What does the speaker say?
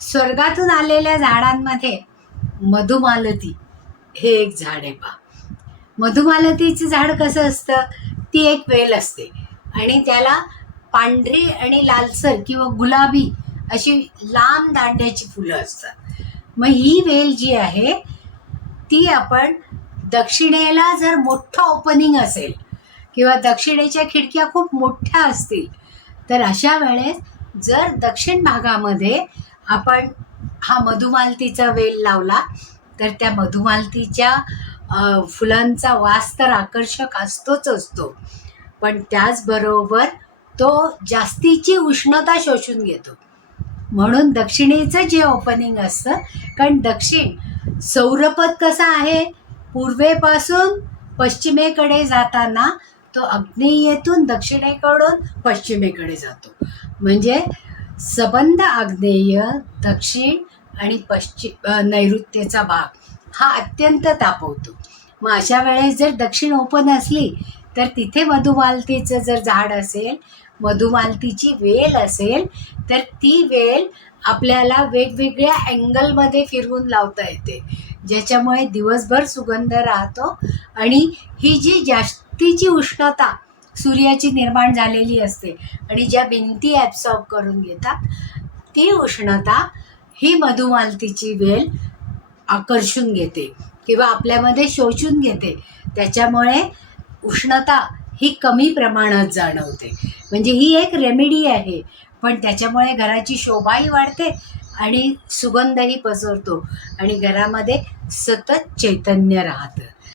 स्वर्गातून आलेल्या झाडांमध्ये मधुमालती हे एक झाड आहे पहा. मधुमालतीचं झाड कसं असतं, ती एक वेल असते आणि त्याला पांढरी आणि लालसर किंवा गुलाबी अशी लांब दांड्याची फुलं असतात. मग ही वेल जी आहे ती आपण दक्षिणेला जर मोठं ओपनिंग असेल किंवा दक्षिणेच्या खिडक्या खूप मोठ्या असतील तर अशा वेळेस जर दक्षिण भागामध्ये आपण हा मधुमालतीचा वेल लावला तर त्या मधुमालतीच्या फुलांचा वास तर आकर्षक असतोच असतो, पण त्याचबरोबर तो जास्तीची उष्णता शोषून घेतो. म्हणून दक्षिणेचं जे ओपनिंग असतं, कारण दक्षिण सौरपथ कसा आहे, पूर्वेपासून पश्चिमेकडे जाताना तो आग्नेयेतून दक्षिणेकडून पश्चिमेकडे जातो. म्हणजे सबंध आग्नेय, दक्षिण आणि नैऋत्येचा भाग हा अत्यंत तापवतो. मग अशा वेळेस जर दक्षिण ओपन असली तर तिथे मधुमालतीचं जर झाड असेल, मधुमालतीची वेल असेल, तर ती वेल आपल्याला वेगवेगळ्या अँगलमध्ये फिरवून लावता येते, ज्याच्यामुळे दिवसभर सुगंध राहतो. आणि ही जी जास्तीची उष्णता सूर्याची निर्माण झालेली असते आणि ज्या भिंती ॲब्सॉर्ब करून घेतात, ती उष्णता ही मधुमालतीची वेल आकर्षून घेते किंवा आपल्यामध्ये शोषून घेते. त्याच्यामुळे उष्णता ही कमी प्रमाणात जाणवते. म्हणजे ही एक रेमेडी आहे, पण त्याच्यामुळे घराची शोभाही वाढते आणि सुगंधही पसरतो आणि घरामध्ये सतत चैतन्य राहतं.